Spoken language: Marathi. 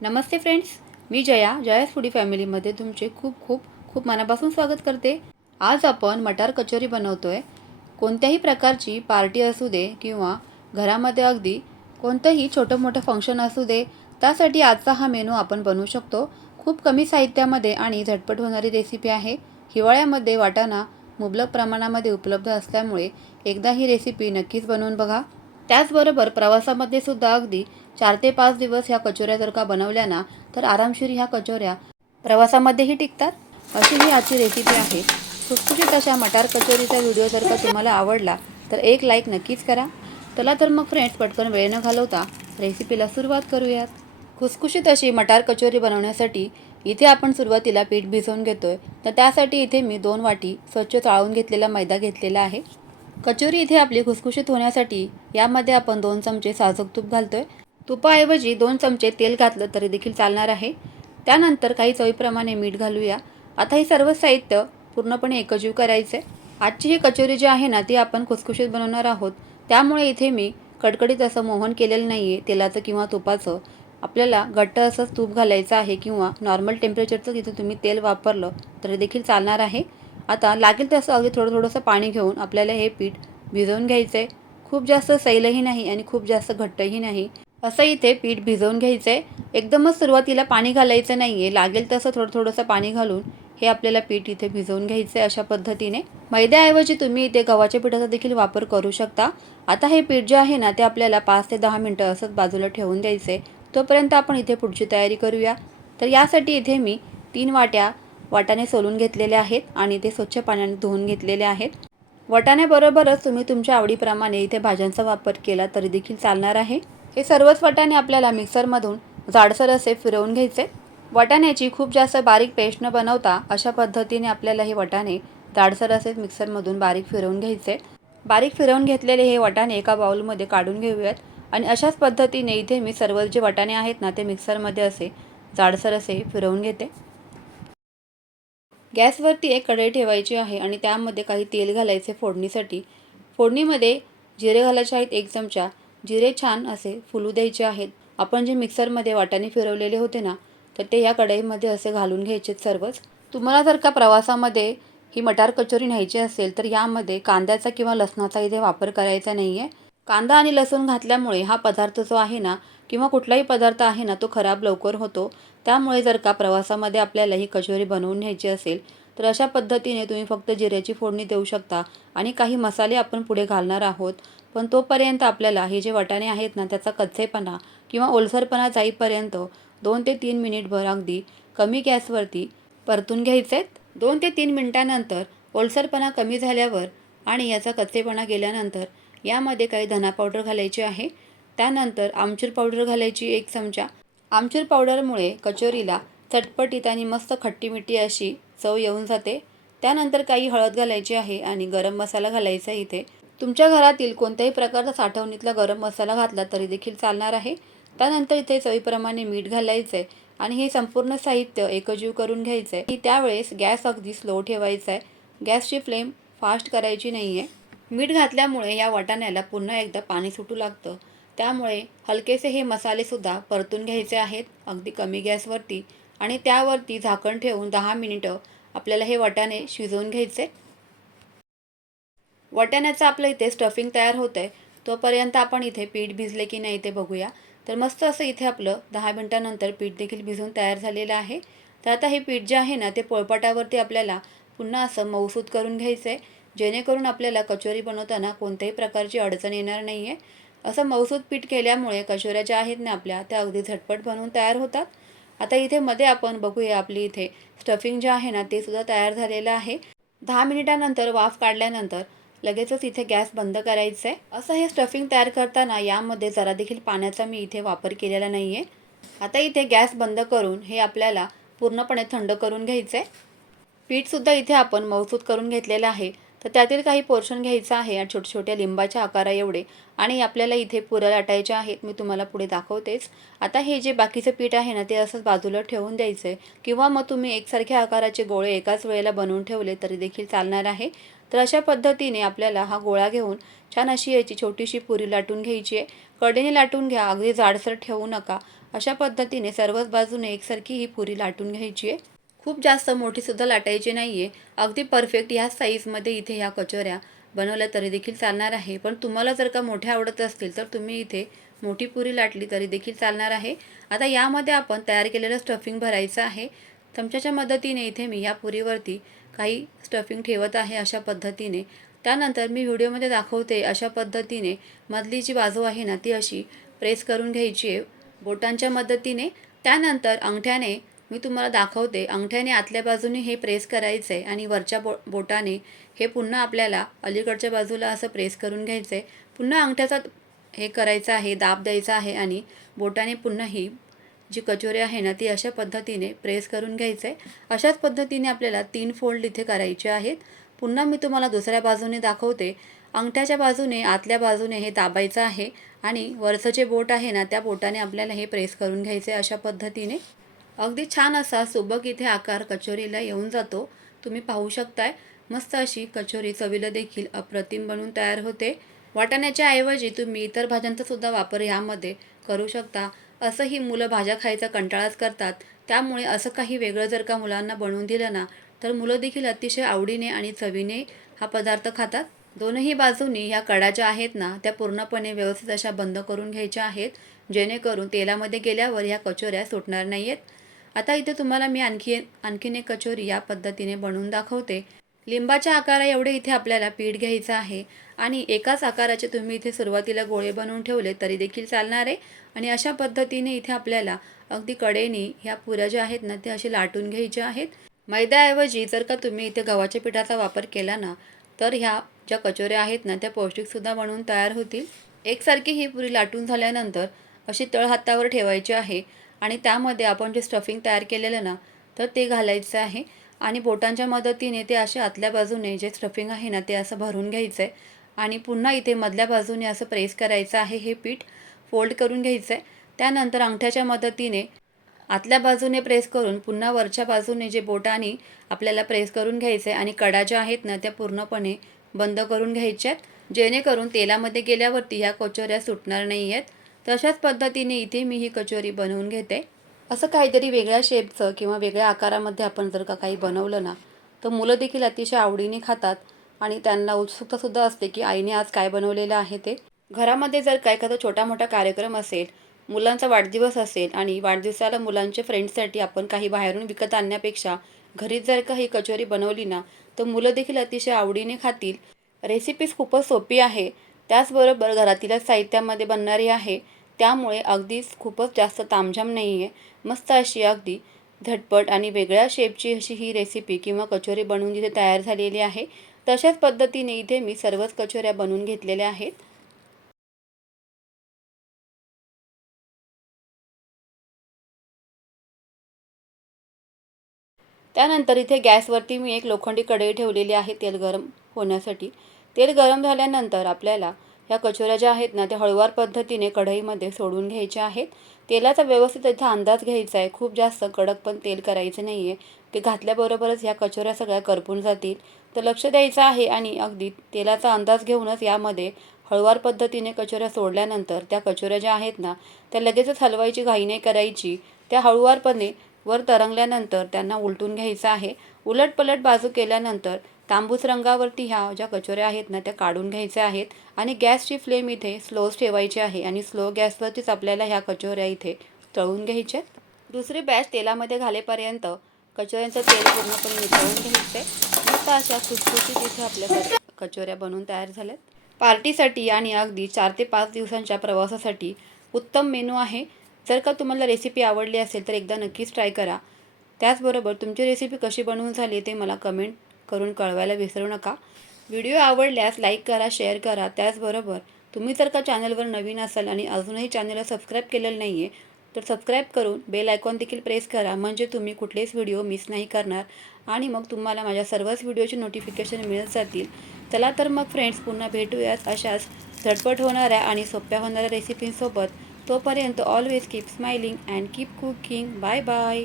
नमस्ते फ्रेंड्स मी जया जयास फुडी फॅमिलीमध्ये तुमचे खूप खूप खूप मनापासून स्वागत करते. आज आपण मटार कचोरी बनवतो आहे कोणत्याही प्रकारची पार्टी असू दे किंवा घरामध्ये अगदी कोणतंही छोटं मोठं फंक्शन असू दे त्यासाठी आजचा हा मेनू आपण बनवू शकतो. खूप कमी साहित्यामध्ये आणि झटपट होणारी रेसिपी आहे. हिवाळ्यामध्ये वाटाणा मुबलक प्रमाणामध्ये उपलब्ध असल्यामुळे एकदा ही रेसिपी नक्कीच बनवून बघा. त्याचबरोबर प्रवासामध्ये सुद्धा अगदी चार ते पाच दिवस ह्या कचोऱ्या जर का बनवल्या ना तर आरामशीर ह्या कचोऱ्या प्रवासामध्येही टिकतात. अशी ही आजची रेसिपी आहे. सुटसुटीत अशा मटार कचोरीचा व्हिडिओ जर का तुम्हाला आवडला तर एक लाईक नक्कीच करा. चला तर मग फ्रेंड्स पटकन वेळ न घालवता रेसिपीला सुरुवात करूयात. खुसखुशीत अशी मटार कचोरी बनवण्यासाठी इथे आपण सुरुवातीला पीठ भिजवून घेतो आहे तर त्यासाठी इथे मी दोन वाटी स्वच्छ चाळून घेतलेला मैदा घेतलेला आहे. कचोरी इथे आपली खुसखुशीत होण्यासाठी यामध्ये आपण दोन चमचे साजूक तूप घालतो आहे तुपाऐवजी दोन चमचे तेल घातलं तरी देखील चालणार आहे. त्यानंतर काही चवीप्रमाणे मीठ घालूया. आता हे सर्व साहित्य पूर्णपणे एकजीव करायचे. आजची ही कचोरी जी आहे ना ती आपण खुसखुशीत बनवणार आहोत. त्यामुळे इथे मी कडकडीत असं मोहन केलेलं नाही आहे तेलाचं किंवा तुपाचं. आपल्याला घट्ट असंच तूप घालायचं आहे किंवा नॉर्मल टेम्परेचरचं तिथे तुम्ही तेल वापरलं तरी देखील चालणार आहे. आता लागेल तसं अगदी थोडं थोडंसं पाणी घेऊन आपल्याला हे पीठ भिजवून घ्यायचं आहे खूप जास्त सैलही नाही आणि खूप जास्त घट्टही नाही. असं इथे पीठ भिजवून घ्यायचं. आहे एकदमच सुरुवातीला पाणी घालायचं नाही आहे लागेल तसं थोडं थोडंसं पाणी घालून हे आपल्याला पीठ इथे भिजवून घ्यायचं आहे अशा पद्धतीने. मैद्याऐवजी तुम्ही इथे गव्हाच्या पिठाचा देखील वापर करू शकता. आता हे पीठ जे आहे ना ते आपल्याला पाच ते दहा मिनटं असंच बाजूला ठेवून द्यायचं. आहे तोपर्यंत आपण इथे पुढची तयारी करूया. तर यासाठी इथे मी तीन वाट्या वाटाणे सोलून घेतलेल्या आहेत आणि ते स्वच्छ पाण्याने धुवून घेतलेले आहेत. वाटाण्याबरोबरच तुम्ही तुमच्या आवडीप्रमाणे इथे भाज्यांचा वापर केला तरी देखील चालणार आहे. हे सर्वच वाटाणे आपल्याला मिक्सरमधून जाडसर असे फिरवून घ्यायचे. वाटाण्याची खूप जास्त बारीक पेस्ट न बनवता अशा पद्धतीने आपल्याला हे वाटाणे जाडसर असे मिक्सरमधून बारीक फिरवून घ्यायचे. बारीक फिरवून घेतलेले हे वाटाणे एका बाउलमध्ये काढून घेऊयात. आणि अशाच पद्धतीने इथे मी सर्व जे वाटाणे आहेत ना ते मिक्सरमध्ये असे जाडसर असे फिरवून घेते. गॅसवरती एक कढई ठेवायची आहे आणि त्यामध्ये काही तेल घालायचे फोडणीसाठी. फोडणीमध्ये जिरे घालायचे आहेत एक चमचा. जिरे छान असे फुलू द्यायचे आहेत. आपण जे मिक्सरमध्ये वाट्याने फिरवलेले होते ना तर ते या कढईमध्ये असे घालून घ्यायचे सर्वच. तुम्हाला जर का प्रवासामध्ये ही मटार कचोरी न्यायची असेल तर यामध्ये कांद्याचा किंवा लसणाचा इथे वापर करायचा नाही आहे कांदा आणि लसूण घातल्यामुळे हा पदार्थ जो आहे ना किंवा कुठलाही पदार्थ आहे ना तो खराब लवकर होतो. त्यामुळे जर का प्रवासामध्ये आपल्याला ही कचोरी बनवून न्यायची असेल तर अशा पद्धतीने तुम्ही फक्त जिऱ्याची फोडणी देऊ शकता आणि काही मसाले आपण पुढे घालणार आहोत. पण तोपर्यंत आपल्याला हे जे वाटाणे आहेत ना त्याचा कच्चेपणा किंवा ओलसरपणा जाईपर्यंत दोन ते तीन मिनिटभर अगदी कमी गॅसवरती परतून घ्यायचे. आहेत दोन ते तीन मिनटानंतर ओलसरपणा कमी झाल्यावर आणि याचा कच्चेपणा गेल्यानंतर यामध्ये काही धना पावडर घालायची आहे. त्यानंतर आमचूर पावडर घालायची एक चमचा. आमचूर पावडरमुळे कचोरीला चटपटीत आणि मस्त खट्टी अशी चव येऊन जाते. त्यानंतर काही हळद घालायची आहे आणि गरम मसाला घालायचा इथे. तुमच्या घरातील कोणत्याही प्रकारचा साठवणीतला गरम मसाला घातला तरी देखील चालणार आहे. त्यानंतर इथे चवीप्रमाणे मीठ घालायचं आहे आणि हे संपूर्ण साहित्य एकजीव करून घ्यायचं आहे की त्यावेळेस गॅस अगदी स्लो ठेवायचा आहे गॅसची फ्लेम फास्ट करायची नाही आहे मीठ घातल्यामुळे या वाटाण्याला पुन्हा एकदा पाणी सुटू लागतं. त्यामुळे हलकेसे हे मसालेसुद्धा परतून घ्यायचे आहेत अगदी कमी गॅसवरती. आणि त्यावरती झाकण ठेवून दहा मिनिटं आपल्याला हे वाटाणे शिजवून घ्यायचे. वाटाण्याचं आपलं इथे स्टफिंग तयार होतं आहे तोपर्यंत आपण इथे पीठ भिजले की नाही ते बघूया. तर मस्त असं इथे आपलं दहा मिनटानंतर पीठ देखील भिजून तयार झालेलं आहे. तर आता हे पीठ जे आहे ना ते पोळपाटावरती आपल्याला पुन्हा असं मऊसूद करून घ्यायचं आहे जेणेकरून आपल्याला कचोरी बनवताना कोणत्याही प्रकारची अडचण येणार नाही आहे असं मऊसूद पीठ केल्यामुळे कचोऱ्या ज्या आहेत ना आपल्या त्या अगदी झटपट बनवून तयार होतात. आता इथे मध्ये आपण बघूया आपली इथे स्टफिंग जे आहे ना ते सुद्धा तयार झालेलं आहे. दहा मिनिटानंतर वाफ काढल्यानंतर लगेचच इथे गॅस बंद करायचं आहे असं हे स्टफिंग तयार करताना यामध्ये जरा देखील पाण्याचा मी इथे वापर केलेला नाही आहे आता इथे गॅस बंद करून हे आपल्याला पूर्णपणे थंड करून घ्यायचं आहे पीठसुद्धा इथे आपण मौसूद करून घेतलेलं आहे. तर त्यातील काही पोर्शन घ्यायचं आहे आणि छोट्या छोट्या लिंबाच्या आकारा एवढे आणि आपल्याला इथे पुऱ्या लाटायच्या आहेत. मी तुम्हाला पुढे दाखवतेच. आता हे जे बाकीचं पीठ आहे ना ते असंच बाजूला ठेवून द्यायचं आहे किंवा मग तुम्ही एकसारख्या आकाराचे गोळे एकाच वेळेला बनवून ठेवले तरी देखील चालणार आहे. तर अशा पद्धतीने आपल्याला हा गोळा घेऊन छान अशी याची छोटीशी पुरी लाटून घ्यायची आहे. कडेने लाटून घ्या अगदी जाडसर ठेवू नका. अशा पद्धतीने सर्वच बाजूने एकसारखी ही पुरी लाटून घ्यायची आहे. खूप जास्त मोठीसुद्धा लाटायची नाही आहे अगदी परफेक्ट ह्या साईजमध्ये इथे ह्या कचोऱ्या बनवल्या तरी देखील चालणार आहे. पण तुम्हाला जर का मोठ्या आवडत असतील तर तुम्ही इथे मोठी पुरी लाटली तरी देखील चालणार आहे. आता यामध्ये आपण तयार केलेलं स्टफिंग भरायचं आहे. चमच्याच्या मदतीने इथे मी या पुरीवरती काही स्टफिंग ठेवत आहे अशा पद्धतीने. त्यानंतर मी व्हिडिओमध्ये दाखवते अशा पद्धतीने मधली जी बाजू आहे ना ती अशी प्रेस करून घ्यायची आहे. बोटांच्या मदतीने. त्यानंतर अंगठ्याने मी तुम्हाला दाखवते अंगठ्याने आतल्या बाजूने हे प्रेस करायचं आहे आणि वरच्या बो बोटाने हे पुन्हा आपल्याला अलीकडच्या बाजूला असं प्रेस करून घ्यायचं. आहे पुन्हा अंगठ्याचा हे करायचं आहे दाब द्यायचा आहे आणि बोटाने पुन्हा ही जी कचोरी आहे ना ती अशा पद्धतीने प्रेस करून घ्यायचं. आहे अशाच पद्धतीने आपल्याला तीन फोल्ड इथे करायचे आहेत. पुन्हा मी तुम्हाला दुसऱ्या बाजूने दाखवते. अंगठ्याच्या बाजूने आतल्या बाजूने हे दाबायचं आहे आणि वरचं जे बोट आहे ना त्या बोटाने आपल्याला हे प्रेस करून घ्यायचं आहे अशा पद्धतीने. अगदी छान असा सुबक इथे आकार कचोरीला येऊन जातो. तुम्ही पाहू शकताय मस्त अशी कचोरी चवीला देखील अप्रतिम बनून तयार होते. वाटाण्याच्या ऐवजी तुम्ही इतर भाज्यांचा सुद्धा वापर ह्यामध्ये करू शकता. असंही मुलं भाज्या खायचा कंटाळाच करतात. त्यामुळे असं काही वेगळं जर का मुलांना बनवून दिलं ना तर मुलं देखील अतिशय आवडीने आणि चवीने हा पदार्थ खातात. दोनही बाजूनी ह्या कडा ज्या आहेत ना त्या पूर्णपणे व्यवस्थित अशा बंद करून घ्यायच्या आहेत. जेणेकरून तेलामध्ये गेल्यावर ह्या कचोऱ्या सुटणार नाही आहेत आता इथे तुम्हाला मी आणखी आणखीन एक कचोरी या पद्धतीने बनवून दाखवते. लिंबाच्या आकारा एवढे इथे आपल्याला पीठ घ्यायचं आहे आणि एकाच आकाराचे तुम्ही इथे सुरुवातीला गोळे बनवून ठेवले तरी देखील चालणार आहे. आणि अशा पद्धतीने इथे आपल्याला अगदी कडेने ह्या पुऱ्या ज्या आहेत ना त्या अशी लाटून घ्यायच्या आहेत. मैद्याऐवजी जर का तुम्ही इथे गव्हाच्या पिठाचा वापर केला ना तर ह्या ज्या कचोऱ्या आहेत ना त्या पौष्टिकसुद्धा बनवून तयार होतील. एकसारखी ही पुरी लाटून झाल्यानंतर अशी तळ हातावर ठेवायची आहे. आणि त्यामध्ये आपण जे स्टफिंग तयार केलेलं ना तर ते घालायचं आहे. आणि बोटांच्या मदतीने ते असे आतल्या बाजूने जे स्टफिंग आहे ना ते असं भरून घ्यायचं आहे आणि पुन्हा इथे मधल्या बाजूने असं प्रेस करायचं आहे हे पीठ फोल्ड करून घ्यायचं आहे त्यानंतर अंगठ्याच्या मदतीने आतल्या बाजूने प्रेस करून पुन्हा वरच्या बाजूने जे बोटाने आपल्याला प्रेस करून घ्यायचं आहे आणि कडा ज्या आहेत ना त्या पूर्णपणे बंद करून घ्यायच्या आहेत जेणेकरून तेलामध्ये गेल्यावरती ह्या कचोऱ्या सुटणार नाही आहेत तशाच पद्धतीने इथे मी ही कचोरी बनवून घेते. असं काहीतरी वेगळ्या शेपचं किंवा वेगळ्या आकारामध्ये आपण जर का काही बनवलं ना तर मुलं देखील अतिशय आवडीने खातात आणि त्यांना उत्सुकतासुद्धा असते की आईने आज काय बनवलेलं आहे ते. घरामध्ये जर का एखादा छोटा मोठा कार्यक्रम असेल मुलांचा वाढदिवस असेल आणि वाढदिवसाला मुलांच्या फ्रेंड्ससाठी आपण काही बाहेरून विकत आणण्यापेक्षा घरीच जर का ही कचोरी बनवली ना तर मुलं देखील अतिशय आवडीने खातील. रेसिपीज खूपच सोपी आहे. त्याचबरोबर घरातील साहित्यामध्ये बनणारी आहे. त्यामुळे अगदीच खूपच जास्त तामझाम नाही आहे मस्त अशी अगदी झटपट आणि वेगळ्या शेपची अशी ही रेसिपी किंवा कचोरी बनवून जिथे तयार झालेली आहे तशाच पद्धतीने इथे मी सर्वच कचोऱ्या बनवून घेतलेल्या आहेत. त्यानंतर इथे गॅसवरती मी एक लोखंडी कढई ठेवलेली आहे तेल गरम होण्यासाठी. तेल गरम झाल्यानंतर आपल्याला ह्या कचोऱ्या ज्या आहेत ना त्या हळूवार पद्धतीने कढईमध्ये सोडून घ्यायच्या आहेत. तेलाचा व्यवस्थित त्याचा अंदाज घ्यायचा आहे. खूप जास्त कडक पण तेल करायचं नाही आहे ते घातल्याबरोबरच ह्या कचोऱ्या सगळ्या करपून जातील. तर लक्ष द्यायचं आहे आणि अगदी तेलाचा अंदाज घेऊनच यामध्ये हळूवार पद्धतीने कचोऱ्या सोडल्यानंतर त्या कचोऱ्या ज्या आहेत ना त्या लगेचच हलवायची घाई नाही करायची. त्या हळूवारपणे वर तरंगल्यानंतर त्यांना उलटून घ्यायचं आहे. उलटपलट बाजू केल्यानंतर तांबूस रंगावरती ह्या ज्या कचोऱ्या आहेत ना त्या काढून घ्यायच्या आहेत आणि गॅसची फ्लेम इथे स्लोच ठेवायची आहे आणि स्लो गॅसवरतीच आपल्याला ह्या कचोऱ्या इथे तळून घ्यायच्या दुसरी बॅच तेलामध्ये घालेपर्यंत कचोऱ्यांचं तेल पूर्णपणे मिसळून घ्यायचे. मस्त अशा खुसखुशीत इथे आपल्या कचोऱ्या बनवून तयार झाल्यात. पार्टीसाठी आणि अगदी चार ते पाच दिवसांच्या प्रवासासाठी उत्तम मेनू आहे. जर का तुम्हाला रेसिपी आवडली असेल तर एकदा नक्कीच ट्राय करा. त्याचबरोबर तुमची रेसिपी कशी बनवून झाली ते मला कमेंट करून कळवायला विसरू नका. व्हिडिओ आवडल्यास लाईक करा शेअर करा. त्याचबरोबर तुम्ही जर का चॅनलवर नवीन असाल आणि अजूनही चॅनलला सबस्क्राईब केलेलं नाही आहे तर सबस्क्राईब करून बेल आयकॉन देखील प्रेस करा. म्हणजे तुम्ही कुठलेच व्हिडिओ मिस नाही करणार आणि मग तुम्हाला माझ्या सर्वच व्हिडिओचे नोटिफिकेशन मिळत जातील. चला तर मग फ्रेंड्स पुन्हा भेटूयात अशाच झटपट होणाऱ्या आणि सोप्या होणाऱ्या रेसिपींसोबत तोपर्यंत always keep smiling and keep cooking bye bye